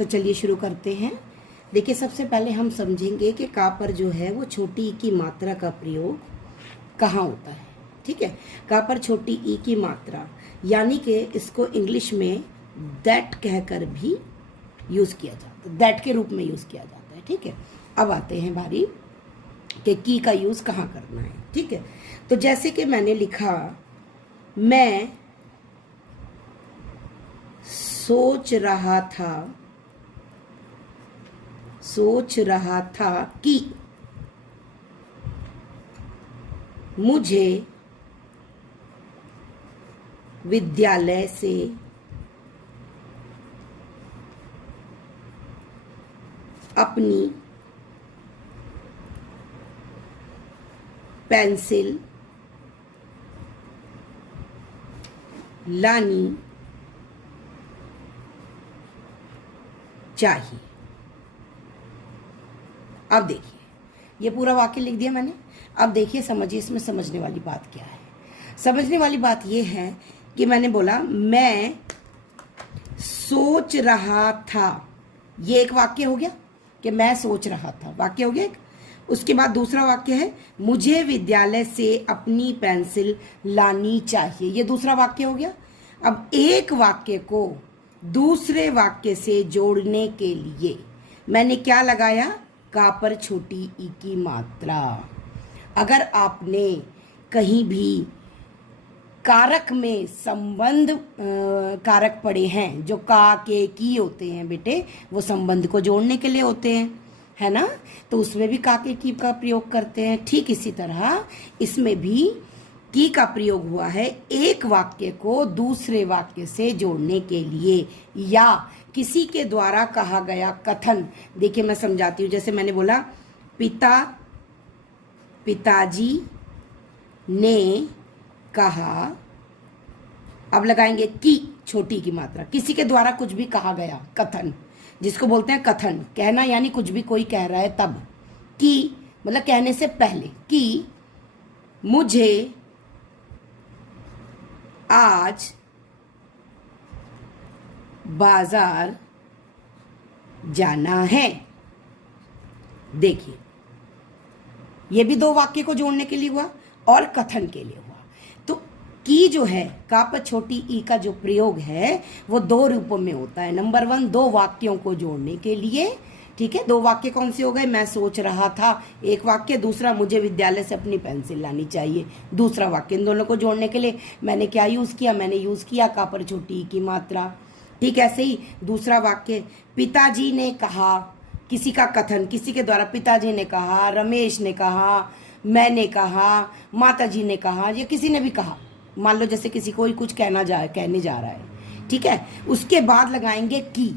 तो चलिए शुरू करते हैं। देखिए, सबसे पहले हम समझेंगे कि का पर जो है वो छोटी ई की मात्रा का प्रयोग कहाँ होता है। ठीक है, का पर छोटी ई की मात्रा यानी कि इसको इंग्लिश में दैट कहकर भी यूज़ किया जाता है, दैट के रूप में यूज़ किया जाता है। ठीक है, अब आते हैं बारी कि की का यूज़ कहाँ करना है। ठीक है, तो जैसे कि मैंने लिखा, मैं सोच रहा था कि मुझे विद्यालय से अपनी पेंसिल लानी चाहिए। अब देखिए, ये पूरा वाक्य लिख दिया मैंने। अब देखिए, समझिए इसमें समझने वाली बात क्या है। समझने वाली बात ये है कि मैंने बोला मैं सोच रहा था, ये एक वाक्य हो गया कि मैं सोच रहा था, वाक्य हो गया एक। उसके बाद दूसरा वाक्य है मुझे विद्यालय से अपनी पेंसिल लानी चाहिए, ये दूसरा वाक्य हो गया। अब एक वाक्य को दूसरे वाक्य से जोड़ने के लिए मैंने क्या लगाया, का पर छोटी ई की मात्रा। अगर आपने कहीं भी कारक में संबंध कारक पढ़े हैं, जो का के की होते हैं बेटे, वो संबंध को जोड़ने के लिए होते हैं, है ना, तो उसमें भी का के की का प्रयोग करते हैं। ठीक इसी तरह इसमें भी की का प्रयोग हुआ है एक वाक्य को दूसरे वाक्य से जोड़ने के लिए या किसी के द्वारा कहा गया कथन। देखिए मैं समझाती हूँ। जैसे मैंने बोला पिताजी ने कहा, अब लगाएंगे की छोटी की मात्रा, किसी के द्वारा कुछ भी कहा गया कथन, जिसको बोलते हैं कथन, कहना यानी कुछ भी कोई कह रहा है तब, की मतलब कहने से पहले, कि मुझे आज बाजार जाना है। देखिए, ये भी दो वाक्य को जोड़ने के लिए हुआ और कथन के लिए हुआ। तो की जो है, का पर छोटी ई का जो प्रयोग है वो दो रूपों में होता है। नंबर 1, दो वाक्यों को जोड़ने के लिए। ठीक है, दो वाक्य कौन से हो गए, मैं सोच रहा था एक वाक्य, दूसरा मुझे विद्यालय से अपनी पेंसिल लानी चाहिए दूसरा वाक्य। इन दोनों को जोड़ने के लिए मैंने क्या यूज़ किया, मैंने यूज़ किया का पर छोटी ई की मात्रा। ठीक, ऐसे ही दूसरा वाक्य, पिताजी ने कहा, किसी का कथन, किसी के द्वारा, पिताजी ने कहा, रमेश ने कहा, मैंने कहा, माताजी ने कहा, या किसी ने भी कहा। मान लो जैसे किसी कोई कुछ कहने जा रहा है। ठीक है, उसके बाद लगाएंगे की,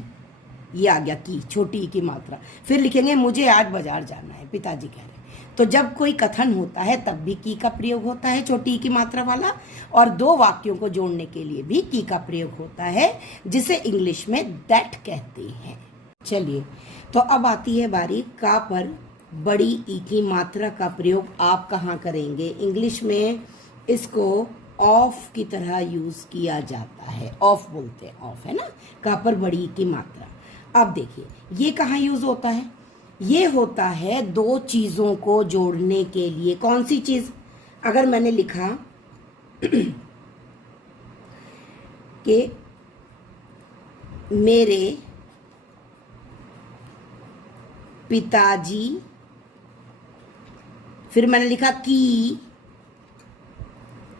ये आ गया की छोटी ई की मात्रा। फिर लिखेंगे मुझे आज बाजार जाना है, पिताजी कह रहे हैं। तो जब कोई कथन होता है तब भी की का प्रयोग होता है छोटी ई की मात्रा वाला, और दो वाक्यों को जोड़ने के लिए भी की का प्रयोग होता है, जिसे इंग्लिश में दैट कहते हैं। चलिए, तो अब आती है बारी का पर बड़ी ई की मात्रा का प्रयोग आप कहाँ करेंगे। इंग्लिश में इसको ऑफ की तरह यूज किया जाता है, ऑफ बोलते हैं, ऑफ है ना, का पर बड़ी ई की मात्रा। अब देखिए ये कहाँ यूज होता है, ये होता है दो चीजों को जोड़ने के लिए। कौन सी चीज, अगर मैंने लिखा कि मेरे पिताजी, फिर मैंने लिखा की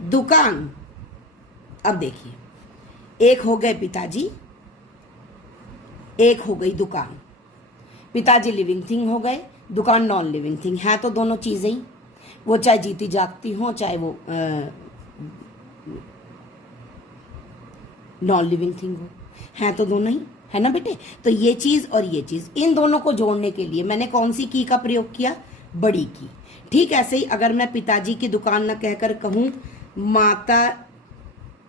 दुकान। अब देखिए, एक हो गए पिताजी, एक हो गई दुकान। पिताजी लिविंग थिंग हो गए, दुकान नॉन लिविंग थिंग है, तो दोनों चीजें ही, वो चाहे जीती जागती हो चाहे वो नॉन लिविंग थिंग हो, है तो दोनों ही, है ना बेटे। तो ये चीज और ये चीज, इन दोनों को जोड़ने के लिए मैंने कौन सी की का प्रयोग किया, बड़ी की। ठीक ऐसे ही अगर मैं पिताजी की दुकान न कहकर कहूं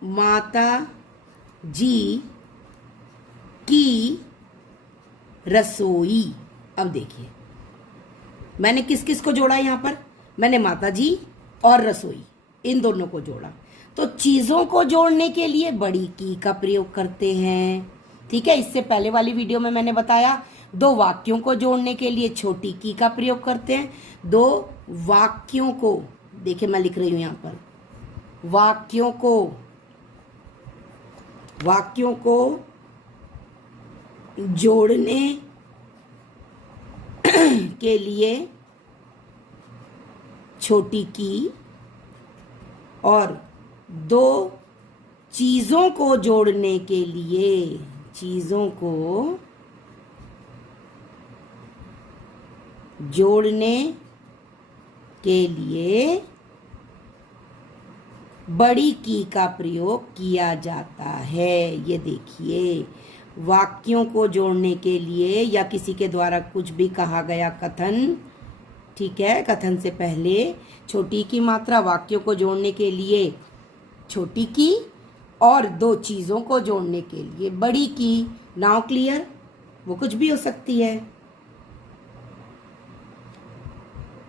माता जी की रसोई। अब देखिए मैंने किस किस को जोड़ा, यहां पर मैंने माता जी और रसोई इन दोनों को जोड़ा। तो चीजों को जोड़ने के लिए बड़ी की का प्रयोग करते हैं, ठीक है, इससे पहले वाली वीडियो में मैंने बताया दो वाक्यों को जोड़ने के लिए छोटी की का प्रयोग करते हैं। दो वाक्यों को, देखिए मैं लिख रही हूं यहां पर, वाक्यों को जोड़ने के लिए छोटी की, और दो चीजों को जोड़ने के लिए, चीजों को जोड़ने के लिए बड़ी की का प्रयोग किया जाता है। ये देखिए, वाक्यों को जोड़ने के लिए या किसी के द्वारा कुछ भी कहा गया कथन, ठीक है, कथन से पहले छोटी की मात्रा, वाक्यों को जोड़ने के लिए छोटी की, और दो चीजों को जोड़ने के लिए बड़ी की। Now clear? वो कुछ भी हो सकती है।